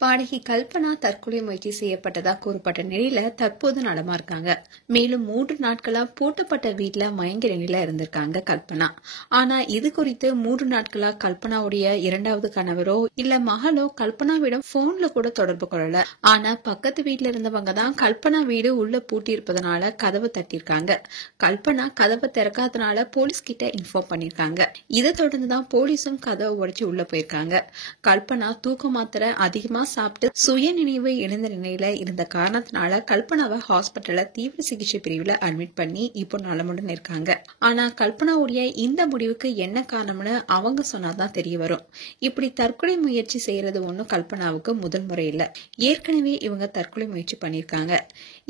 பாடகி கல்பனா தற்கொலை முயற்சி செய்யப்பட்டதா கூறப்பட்ட நிலையில தற்போது நலமா இருக்காங்க. மேலும் 3 நாட்களா பூட்டப்பட்ட வீட்டுல மயங்கிற நிலையில இருந்திருக்காங்க கல்பனா. ஆனா இது குறித்து 3 நாட்களா கல்பனாவுடைய இரண்டாவது கணவரோ இல்ல மகளோ கல்பனாவிடம் போன்ல கூட தொடர்பு கொள்ளல. ஆனா பக்கத்து வீட்டுல இருந்தவங்க தான் கல்பனா வீடு உள்ள பூட்டி இருப்பதனால கதவை தட்டிருக்காங்க. கல்பனா கதவை திறக்காதனால போலீஸ் கிட்ட இன்ஃபார்ம் பண்ணிருக்காங்க. இதை தொடர்ந்துதான் போலீஸும் கதவை உடைச்சு உள்ள போயிருக்காங்க. கல்பனா தூக்க மாத்திரை அதிகமா சாப்பிட்டு சுய நினைவு இழந்த நிலையில இருந்த காரணத்தினால கல்பனாவை ஹாஸ்பிட்டல்ல தீவிர சிகிச்சை பிரிவுல அட்மிட் பண்ணி இப்போ நலமுடன் இருக்காங்க. ஆனா கல்பனாவுடைய இந்த முடிவுக்கு என்ன காரணம்னு அவங்க சொன்னாதான் தெரிய வரும். இப்படி தற்கொலை முயற்சி செய்யறது ஒண்ணும் கல்பனாவுக்கு முதல் முறை இல்ல. ஏற்கனவே இவங்க தற்கொலை முயற்சி பண்ணிருக்காங்க.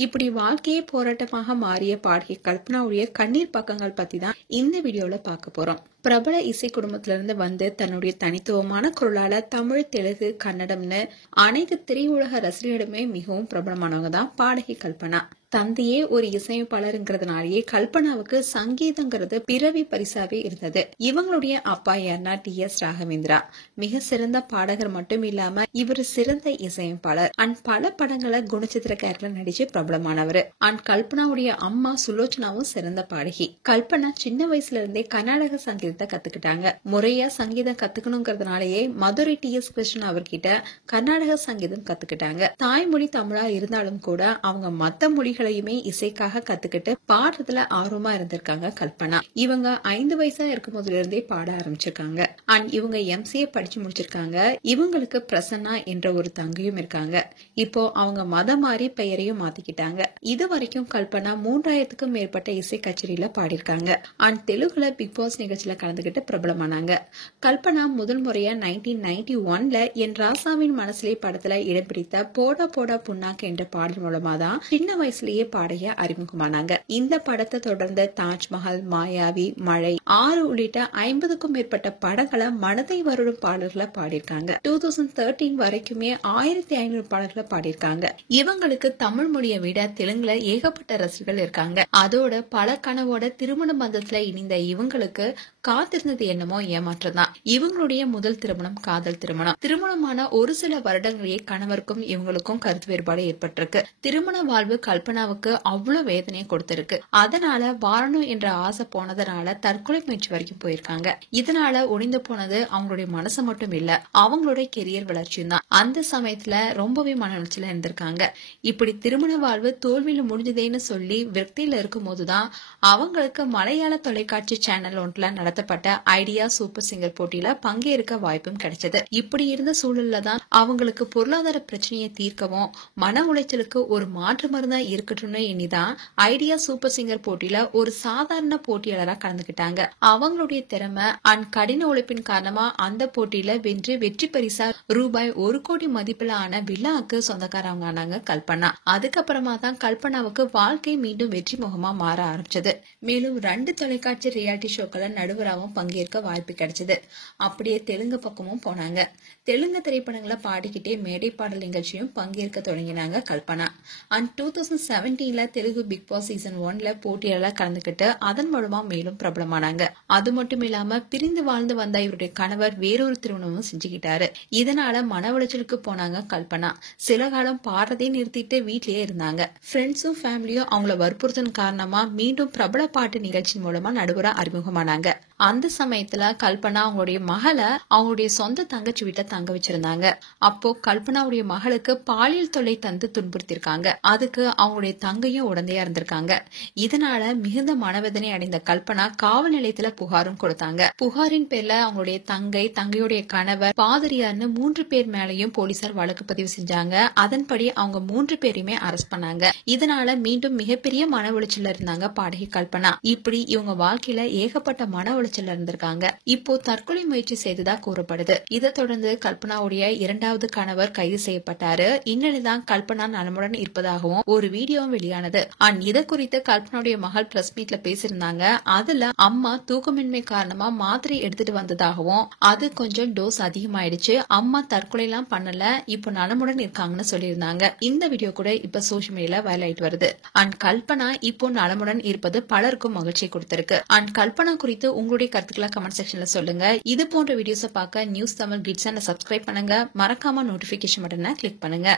இப்படி வாழ்க்கையே போராட்டமாக மாறிய பாடகி கல்பனாவுடைய கண்ணீர் பக்கங்கள் பத்தி தான் இந்த வீடியோல பார்க்க போறோம். பிரபல இசை குடும்பத்திலிருந்து வந்து தன்னுடைய தனித்துவமான குரலால தமிழ், தெலுங்கு, கன்னடம்னு அனைத்து திரையுலக ரசிகர்களிடமே மிகவும் பிரபலமானவங்க தான் பாடகி கல்பனா. தந்தையே ஒரு இசையமைப்பாளருங்கிறதுனாலேயே கல்பனாவுக்கு சங்கீதங்கிறது பிறவி பரிசாவே இருந்தது. இவங்களுடைய அப்பா யாருன்னா TS ராகவேந்திரா. மிக சிறந்த பாடகர் மட்டும் இல்லாம இவர் சிறந்த இசையமைப்பாளர் அண்ட் பல படங்களை குணச்சித்திர கேரக்டர் நடிச்சு பிரபலமானவர். அண்ட் கல்பனாவுடைய அம்மா சுலோச்சனாவும் சிறந்த பாடகி. கல்பனா சின்ன வயசுல இருந்தே கர்நாடக சங்கீதத்தை கத்துக்கிட்டாங்க. முறையா சங்கீதம் கத்துக்கணுங்கிறதுனாலயே மதுரை TS கிருஷ்ணன் அவர்கிட்ட கர்நாடக சங்கீதம் கத்துக்கிட்டாங்க. தாய்மொழி தமிழா இருந்தாலும் கூட அவங்க மத்த மொழிகளையுமே இசைக்காக கத்துக்கிட்டு பாடுறதுல ஆர்வமா இருந்திருக்காங்க கல்பனா. இவங்க 5 வயசா இருக்கும் போதுல இருந்தே பாட ஆரம்பிச்சிருக்காங்க. அண்ட் இவங்க MCA படிச்சு முடிச்சிருக்காங்க. இவங்களுக்கு பிரசன்னா என்ற ஒரு தங்கையும் இருக்காங்க. இப்போ அவங்க மதம் மாறி பெயரையும் மாத்திக்கிட்டாங்க. இது வரைக்கும் கல்பனா 3000க்கும் மேற்பட்ட இசை கச்சேரியில பாடிருக்காங்க. அண்ட் தெலுங்குல பிக் பாஸ் நிகழ்ச்சியில கலந்துகிட்டு பிரபலமானாங்க. கல்பனா முதல் முறையா 1991ல என் ராசாவின் மனசிலே படத்துல இடம் பிடித்த போடா போடா புண்ணாக்கு என்ற பாடல் மூலமா தான் சின்ன வயசுலயே பாடைய அறிமுகமானாங்க. இந்த படத்தை தொடர்ந்து தாஜ்மஹால், மாயாவி, மழை, 6 உள்ளிட்ட 50க்கும் மேற்பட்ட படங்களை மனதை வருடும் பாடல்களை பாடியிருக்காங்க. 2013 வரைக்குமே 1500 பாடல்களை பாடியிருக்காங்க. இவங்களுக்கு தமிழ் மொழியை விட தெலுங்குல ஏகப்பட்ட ரசிகர்கள் இருக்காங்க. அதோட பல கனவோட திருமண பந்தத்துல இணைந்த இவங்களுக்கு காத்திருந்தது என்னமோ ஏமாற்றம் தான். இவங்களுடைய முதல் திருமணம் காதல் திருமணம். திருமணமான ஒரு சில வருடங்களே கணவருக்கும் இவங்களுக்கும் கருத்து வேறுபாடு ஏற்பட்டிருக்கு. திருமண வாழ்வு கல்பனாவுக்கு அவ்வளவு வேதனையை கொடுத்திருக்கு. அதனால வாழணும் என்ற ஆசை போனதுனால தற்கொலை முயற்சி வரைக்கும் போயிருக்காங்க. இதனால ஒளிந்து போனது அவங்களுடைய மனசு மட்டும் இல்ல, அவங்களுடைய கெரியர் வளர்ச்சியும் தான். அந்த சமயத்துல ரொம்பவே மன உளைச்சல இருந்திருக்காங்க. இப்படி திருமண வாழ்வு தோல்வியில முடிஞ்சதேன்னு சொல்லி விரக்தியில இருக்கும் போதுதான் அவங்களுக்கு மலையாள தொலைக்காட்சி சேனல் ஒன்றுல நடத்தப்பட்ட ஐடியா சூப்பர் சிங்கர் போட்டியில பங்கேற்க வாய்ப்பும் கிடைச்சது. இப்படி இருந்த சூழல்ல தான் அவங்களுக்கு பொருளாதார பிரச்சனையை தீர்க்கவும் மன உளைச்சலுக்கு ஒரு மாற்று மருந்தா இருக்கட்டும்னு எண்ணிதான் ஐடியா சூப்பர் சிங்கர் போட்டியில ஒரு சாதாரண போட்டியாளரா கலந்துகிட்டாங்க. அவங்களுடைய திறமை அண்ட் கடின உழைப்பின் காரணமா அந்த போட்டியில வென்று வெற்றி பரிசா ரூபாய் 1 கோடி மதிப்பிலான விழாக்கு சொந்தக்காரங்க ஆனாங்க கல்பனா. அதுக்கப்புறமா தான் கல்பனாவுக்கு வாழ்க்கை மீண்டும் வெற்றி முகமா மாற ஆரம்பிச்சது. மேலும் 2 தொலைக்காட்சி ரியாலிட்டி ஷோக்களை நடுவராகவும் பங்கேற்க வாய்ப்பு கிடைச்சது. அப்படியே தெலுங்கு பக்கமும் போனாங்க. தெலுங்கு திரைப்படங்களை பாடிக்கிட்டே மேடை பாடல் நிகழ்ச்சியும் பங்கேற்க தொடங்கினாங்க கல்பனா. அண்ட் 2017ல தெலுங்கு பிக் பாஸ் சீசன் 1ல போட்டியாளர் கலந்துகிட்டு அதன் மூலமா மேலும் பிரபலமானாங்க. அது மட்டும் இல்லாம பிரிந்து வாழ்ந்து வந்த இவருடைய கணவர் வேறொரு திருமணமும் செஞ்சுக்கிட்டாரு. இதனால மன உளைச்சலுக்கு போனாங்க கல்பனா. சில காலம் பாடுறதே நிறுத்திட்டு வீட்லயே இருந்தாங்க. ஃப்ரெண்ட்ஸும் ஃபேமிலியும் அவங்கள வற்புறுத்தின் காரணமா மீண்டும் பிரபல பாட்டு நிகழ்ச்சி மூலமா நடுவரா அறிமுகமானாங்க. அந்த சமயத்துல கல்பனா அவங்களுடைய மகளை அவங்களுடைய சொந்த தங்கச்சி வீட்டை தங்க வச்சிருந்தாங்க. அப்போ கல்பனாவுடைய மகளுக்கு பாலியல் தொல்லை தந்து துன்புறுத்திருக்காங்க. அதுக்கு அவங்களுடைய தங்கையும் உடந்தையா இருந்திருக்காங்க. இதனால மிகுந்த மனவேதனை அடைந்த கல்பனா காவல் நிலையத்துல புகாரும் கொடுத்தாங்க. புகாரின் பேர்ல அவங்களுடைய தங்கையுடைய கணவர், பாதிரியார்னு 3 பேர் மேலையும் போலீசார் வழக்கு பதிவு செஞ்சாங்க. அதன்படி அவங்க 3 பேரையுமே அரெஸ்ட் பண்ணாங்க. இதனால மீண்டும் மிகப்பெரிய மன உளைச்சல்ல இருந்தாங்க பாடகி கல்பனா. இப்படி இவங்க வாழ்க்கையில ஏகப்பட்ட மன உளைச்சல்ல இருந்திருக்காங்க. இப்போ தற்கொலை முயற்சி செய்ததா கூறப்படுது. இதை தொடர்ந்து கல்பனாவுடைய இரண்டாவது கணவர் கைது செய்யப்பட்டாரு. இந்நிலைதான் கல்பனா நலமுடன் இருப்பதாகவும் ஒரு வீடியோ வீடியோவும் வெளியானது. அண்ட் இத குறித்து கல்பனாவுடைய மகள் பிரஸ் மீட்ல பேசியிருந்தாங்க. அதுல அம்மா தூக்கமின்மை காரணமா மாத்திரை எடுத்துட்டு வந்ததாகவும் அது கொஞ்சம் டோஸ் அதிகமாயிடுச்சு, அம்மா தற்கொலை எல்லாம் பண்ணல, இப்போ நலமுடன் இருக்காங்கன்னு சொல்லியிருந்தாங்க. இந்த வீடியோ கூட இப்ப சோசியல் மீடியால வைரல் ஆயிட்டு வருது. அண்ட் கல்பனா இப்போ நலமுடன் இருப்பது பலருக்கும் மகிழ்ச்சி கொடுத்திருக்கு. அண்ட் கல்பனா குறித்து உங்களுடைய கருத்துக்களை கமெண்ட் செக்ஷன்ல சொல்லுங்க. இது போன்ற வீடியோஸை பார்க்க நியூஸ் தமிழ் கிட்ஸ் சப்ஸ்கிரைப் பண்ணுங்க. மறக்காம நோட்டிபிகேஷன் பட்டனை கிளிக் பண்ணுங்க.